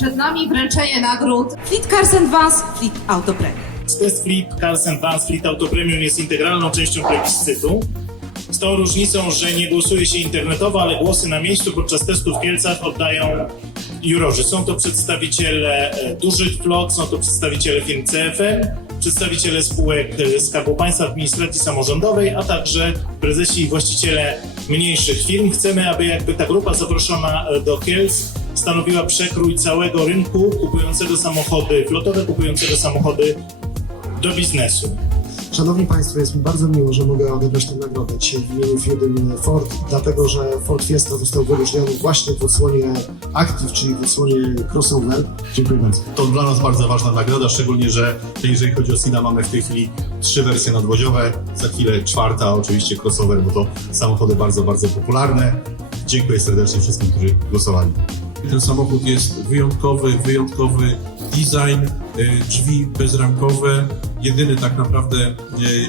nami wręczenie nagród Fleet Cars Vans, Fleet Auto Premium. Test Fleet Cars Vans Fleet Auto Premium jest integralną częścią plebiscytu. Z tą różnicą, że nie głosuje się internetowo, ale głosy na miejscu podczas testu w Kielcach oddają jurorzy. Są to przedstawiciele e, dużych flot, są to przedstawiciele firm CFM, przedstawiciele spółek e, Skarbu Państwa, administracji samorządowej, a także prezesi i właściciele mniejszych firm. Chcemy, aby jakby ta grupa zaproszona e, do Kielc stanowiła przekrój całego rynku kupującego samochody flotowe, kupującego samochody do biznesu. Szanowni Państwo, jest mi bardzo miło, że mogę odebrać tę nagrodę dzisiaj w imieniu firmy Ford, dlatego że Ford Fiesta został wyróżniony właśnie w odsłonie Active, czyli w odsłonie crossover. Dziękuję bardzo. To dla nas bardzo ważna nagroda, szczególnie, że jeżeli chodzi o Sina, mamy w tej chwili trzy wersje nadwoziowe, za chwilę czwarta, oczywiście crossover, bo to samochody bardzo, bardzo popularne. Dziękuję serdecznie wszystkim, którzy głosowali. Ten samochód jest wyjątkowy, wyjątkowy design, y, drzwi bezramkowe, jedyny tak naprawdę, y,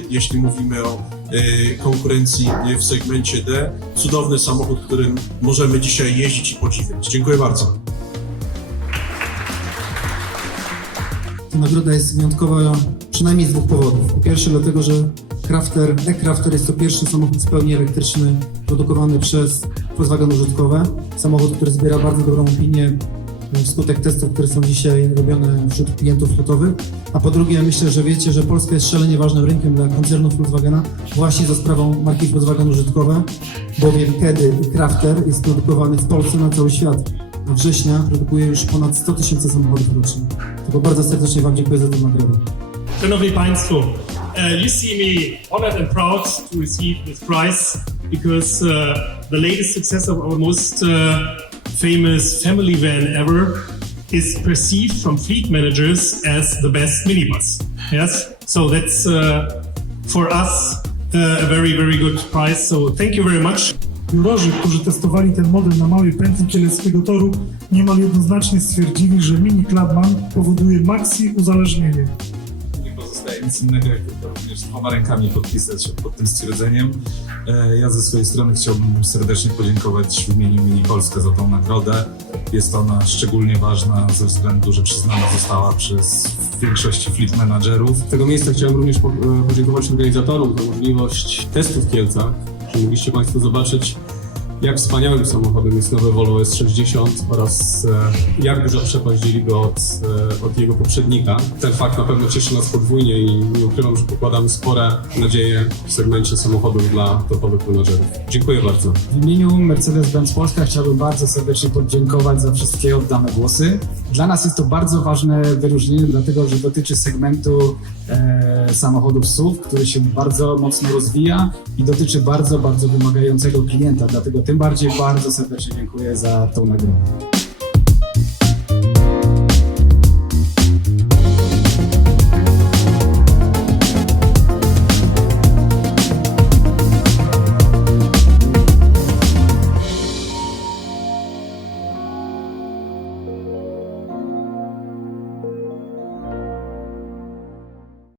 jeśli mówimy o y, konkurencji w segmencie D. Cudowny samochód, którym możemy dzisiaj jeździć i podziwiać. Dziękuję bardzo. Ta nagroda jest wyjątkowa przynajmniej z dwóch powodów. Po pierwsze dlatego, że Crafter, e-Crafter jest to pierwszy samochód w pełni elektryczny produkowany przez Volkswagen użytkowe. Samochód, który zbiera bardzo dobrą opinię wskutek testów, które są dzisiaj robione wśród klientów flotowych. A po drugie myślę, że wiecie, że Polska jest szalenie ważnym rynkiem dla koncernu Volkswagena właśnie za sprawą marki Volkswagen użytkowe, bowiem kiedy Crafter jest produkowany w Polsce na cały świat. Do września produkuje już ponad 100 tysięcy samochodów rocznie. Tylko bardzo serdecznie Wam dziękuję za tę nagrodę. Szanowni Państwo, uh, you see me honored and proud to receive this prize because uh, the latest success of our most uh, famous family van ever is perceived from fleet managers as the best minibus. Yes, so that's uh, for us uh, a very, very good prize. So thank you very much. Jurorzy, którzy testowali ten model na małej pętli kieleckiego toru, niemal jednoznacznie stwierdzili, że Mini Clubman powoduje maxi uzależnienie. Nic innego, jak tylko również dwoma rękami podpisać się pod tym stwierdzeniem. E, Ja ze swojej strony chciałbym serdecznie podziękować w imieniu Mini Polska za tą nagrodę. Jest ona szczególnie ważna ze względu, że przyznana została przez większości fleet managerów. Z tego miejsca chciałem również e, podziękować organizatorom za możliwość testu w Kielcach, że mogliście Państwo zobaczyć, jak wspaniałym samochodem jest nowy Volvo S60 oraz e, jak dużo przepaść dzieli go od, e, od jego poprzednika. Ten fakt na pewno cieszy nas podwójnie i nie ukrywam, że pokładamy spore nadzieje w segmencie samochodów dla topowych menadżerów. Dziękuję bardzo. W imieniu Mercedes-Benz Polska chciałbym bardzo serdecznie podziękować za wszystkie oddane głosy. Dla nas jest to bardzo ważne wyróżnienie, dlatego że dotyczy segmentu e, samochodów SUV, który się bardzo mocno rozwija i dotyczy bardzo, bardzo wymagającego klienta. Dlatego tym bardziej bardzo serdecznie dziękuję za tą nagrodę.